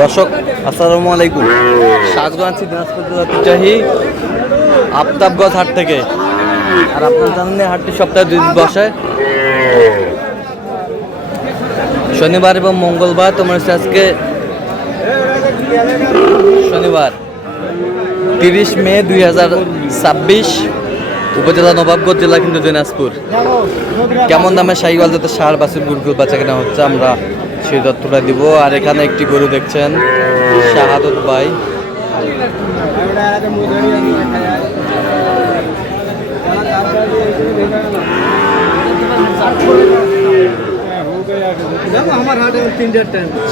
দর্শক আসসালামু আলাইকুম, স্বাগত আছি দিনাজপুর ঐতিহ্যবাহী আফতাবগঞ্জ হাট থেকে। আর আপনার জানেন হাটটি সপ্তাহে 2 দিন বসে, শনিবার এবং মঙ্গলবার। তোমার হচ্ছে আজকে শনিবার 30 মে 2026, উপজেলা নবাবগঞ্জ, জেলা কিন্তু দিনাজপুর। কেমন দামে শাহিওয়াল জাতের ষাঁড় বাছুর গরু বাচ্চা কেনা হচ্ছে আমরা সেই তথ্যটা দিব। আর এখানে একটি গরু দেখছেন শাহাদত ভাই,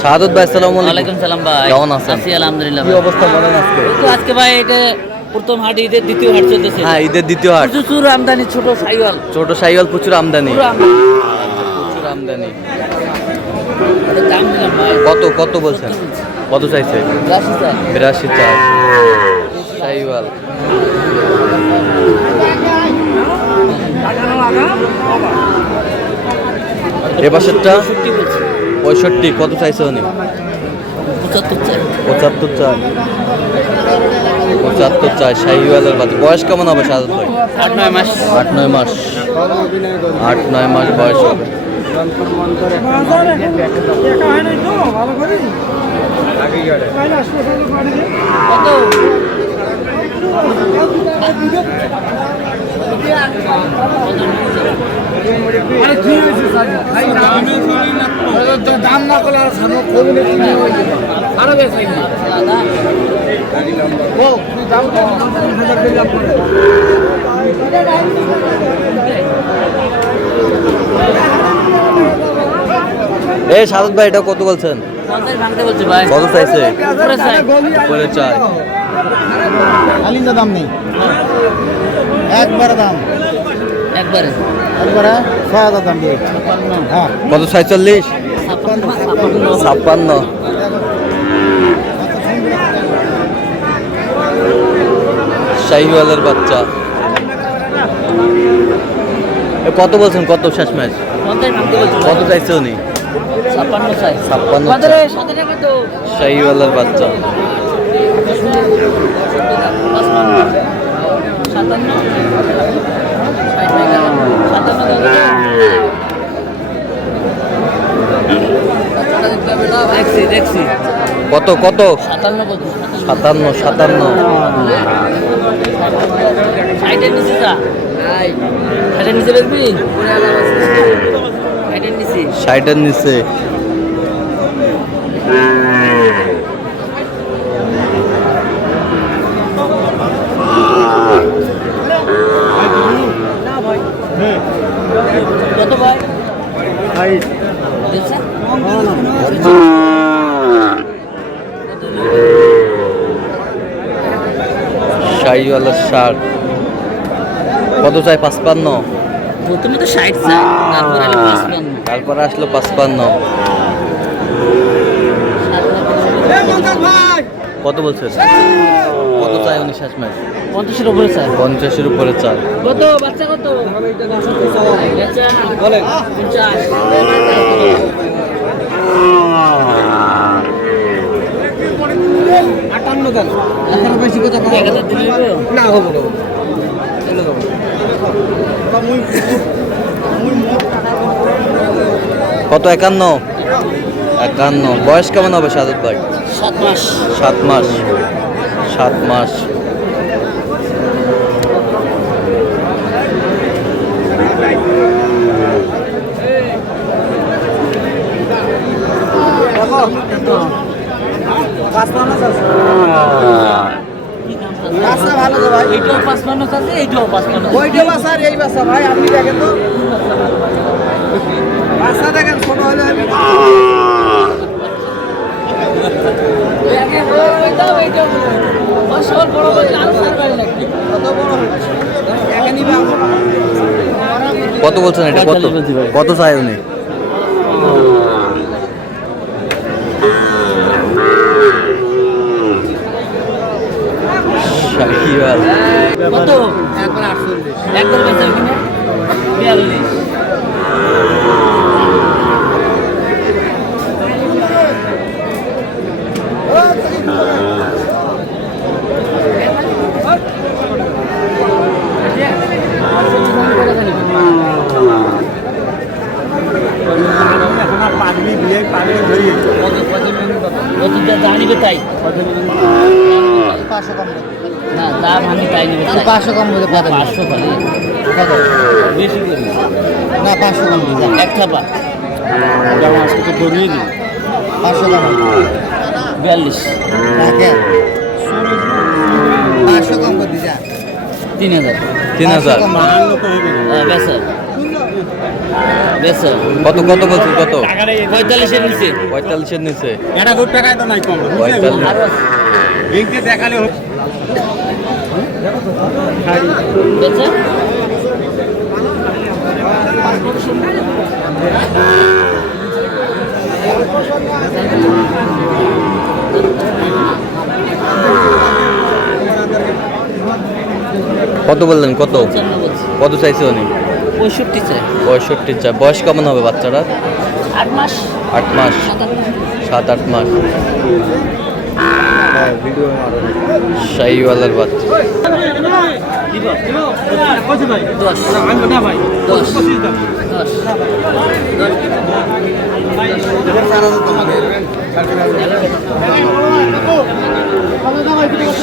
শাহাদত ভাই আসসালামু আলাইকুম। সালাম ভাই, কেমন আছেন? আছি আলহামদুলিল্লাহ। কি অবস্থা বলেন আজকে? আজকে ভাই এটা প্রথম হাট, ঈদের দ্বিতীয় হাট চলতেছে। হ্যাঁ, ঈদের দ্বিতীয় হাট। প্রচুর আমদানি, ছোট শাহিওয়াল প্রচুর আমদানি। প্রচুর আমদানি। দাম দিলাম ভাই। কত বলছেন? কত চাইছে? 82 চাই শাহিওয়াল। এ পাশেরটা 65। কত চাইছে উনি? 75 চাই। 75 চাই শাহিওয়ালের বাচ্চা। বয়স কেমন হবে শাহাদত ভাই? 8-9 মাস। 8-9 মাস। 8-9 মাস বয়স হবে। দাম না করলে আর আরো বেশি এই শাহাদত ভাই এটা কত বলছেন? কত চাইছে? উপরে চাই। আলিন্দা দাম নেই, একবারে দাম একবারে 6,000 দাম দিয়ে। হ্যাঁ, কত? 46? 56। শাহিওয়ালের বাচ্চা। কত বলছেন? কত শেষ ম্যাচ? কত চাইছে উনি? 56। শাহিওয়ালের বাচ্চা। দেখছি কত? 57। ষাটের নিচে। কত ভাই? শাহিওয়ালের ষাট। কত চাই? 55। প্রথমে তো 60 চাই, তারপরে 55। তারপরে আসলো 55। কত বলছেন? কত চাই উনি শেষ ম্যাচ? 50-এর উপরে চাই। 50-এর উপরে চাই। কত বাচ্চা? কত বলেন? 50। 58 দেন, এখন বেশি কথা কম না হবে না। কত? 51। বয়স কেমন হবে শাহাদত ভাই? 7 মাস। 7 মাস। 7 মাস। ভালো তো ভাই, এইটাও 55 আছে, এইটাও 55। ওইটা বাসা আর এই বাসা ভাই, আপনি দেখেন তো বাসা দেখেন, ছোট হলে কত বলছেন এটা? কত চাই উনি? শাহিওয়াল কত? একদম বেচা কিনা 42। কতটা যা নিবে তাই না যা ভাঙি তাই নিবে তাই 500 কম বলে কত 500 খালি কত বেশি করি না 500 কম দিই এক থাপা আজকে তো ধরিয়ে দিই 500 কম 42 রাখে 500 কম করে দিছা 3000 3000 বেসা বেসা কত কত বলছেন কত 45 এর নিচে 45 এর নিচে এটা খুব টাকায় তো নাই কম 45 আরো ব্যাংকে দেখালে বেসা কত বললেন কত 55 বলছি কত চাইছে উনি 65 চাই 65 চাই বয়স কেমন হবে বাচ্চারা 8 মাস 8 মাস 7-8 মাস শাহিওয়ালের বাচ্চা 10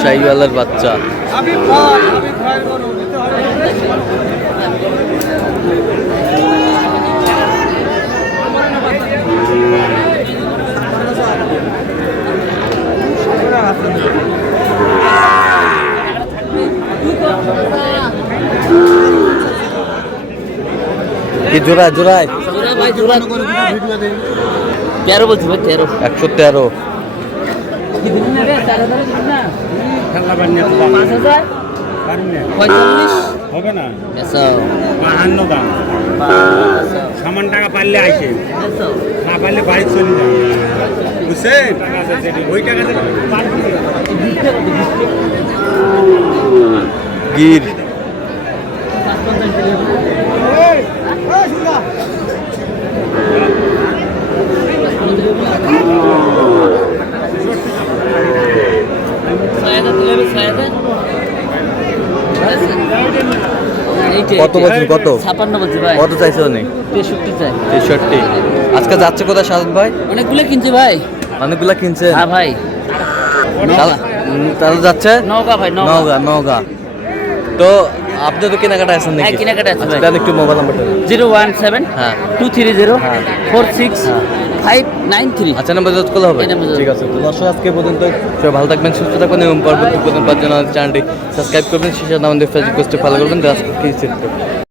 শাহিওয়ালের বাচ্চা কি জোড়ায় জোড়ায় ভাই জোড়া 13 বলছি ভাই 13 113 কি দিন না রে 4000 দিন না খেলনা বানিয়ে 5000 45 হবে না এসো 52 দাম সামান টাকা পারলে আইছে এসো না পারলে বাইক চলে যায় বুঝছেন ওই টাকা গির কত বলছেন কত 56 বলছি ভাই কত চাইছে উনি 63 চাই 63 আজকে যাচ্ছে কোথায় সাদত ভাই অনেকগুলো কিনছে ভাই অনেকগুলা কিনছেন হ্যাঁ ভাই তাহলে যাচ্ছে নওগাঁ ভাই নওগাঁ নওগাঁ তো আপনি তো কেনাকাটা আছেন নাকি হ্যাঁ, কেনাকাটা আছে ভাই। আচ্ছা, দেন একটু মোবাইল নাম্বারটা দিন। 017 হ্যাঁ 230 হ্যাঁ। 46 593 আচ্ছা নাম্বার যোগ করলে হবে এই নাম্বার যোগ। ঠিক আছে তো দর্শক আজকে পর্যন্ত সবাই ভালো থাকবেন সুস্থ থাকবেন এবং পরবর্তী পর্যন্ত পাওয়ার জন্য চ্যানেলটি সাবস্ক্রাইব করবেন শেষে আমাদের ফেসবুক পোস্টে ফলো করবেন আজকে কি